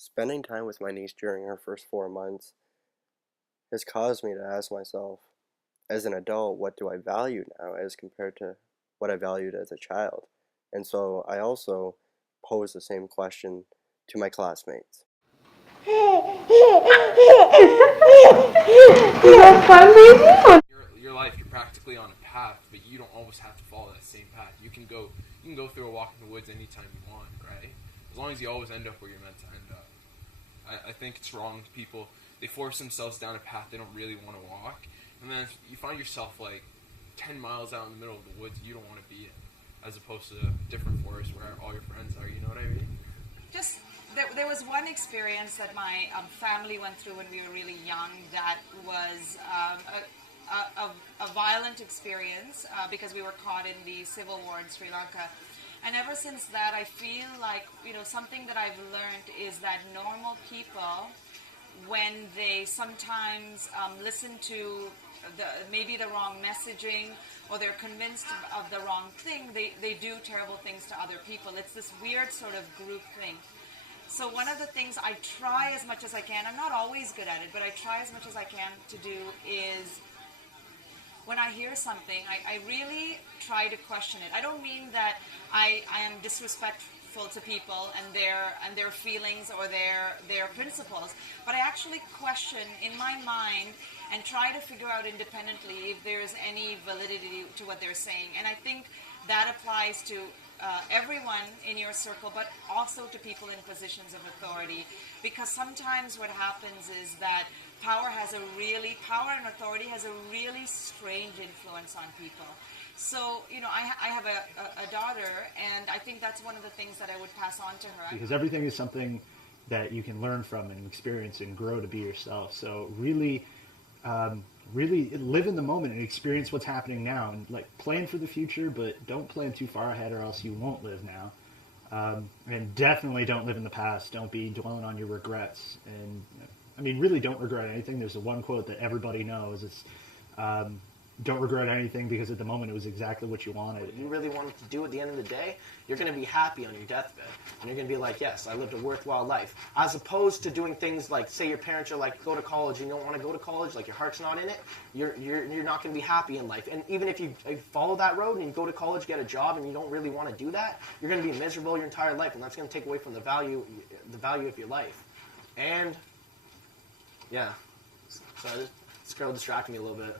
Spending time with my niece during her first 4 months has caused me to ask myself, as an adult, what do I value now as compared to what I valued as a child? And so I also pose the same question to my classmates. Is that fun, baby? Your life, you're practically on a path, but you don't always have to follow that same path. You can go through a walk in the woods anytime you want, right? As long as you always end up where you're meant to end up. I think it's wrong. People, they force themselves down a path they don't really want to walk, and then if you find yourself like 10 miles out in the middle of the woods you don't want to be in, as opposed to a different forest where all your friends are. You know what I mean? Just there was one experience that my family went through when we were really young that was a violent experience because we were caught in the civil war in Sri Lanka. And ever since that, I feel like, something that I've learned is that normal people, when they sometimes listen to maybe the wrong messaging, or they're convinced of the wrong thing, they do terrible things to other people. It's this weird sort of group thing. So one of the things I try as much as I can, I'm not always good at it, but I try as much as I can to do is, when I hear something, I really try to question it. I don't mean that I am disrespectful to people and their feelings or their principles, but I actually question in my mind and try to figure out independently if there's any validity to what they're saying. And I think that applies to everyone in your circle, but also to people in positions of authority, because sometimes what happens is that power and authority has a really strange influence on people. So, I have a daughter, and I think that's one of the things that I would pass on to her. Because everything is something that you can learn from and experience and grow to be yourself. So really live in the moment and experience what's happening now, and plan for the future, but don't plan too far ahead or else you won't live now. And definitely don't live in the past. Don't be dwelling on your regrets. And really don't regret anything. There's the one quote that everybody knows. It's don't regret anything because at the moment it was exactly what you wanted. What you really wanted to do at the end of the day, you're going to be happy on your deathbed. And you're going to be like, yes, I lived a worthwhile life. As opposed to doing things like, say your parents are like, go to college, and you don't want to go to college, like your heart's not in it, you're not going to be happy in life. And even if you follow that road and you go to college, get a job, and you don't really want to do that, you're going to be miserable your entire life, and that's going to take away from the value of your life. And, yeah. So this girl distracted me a little bit.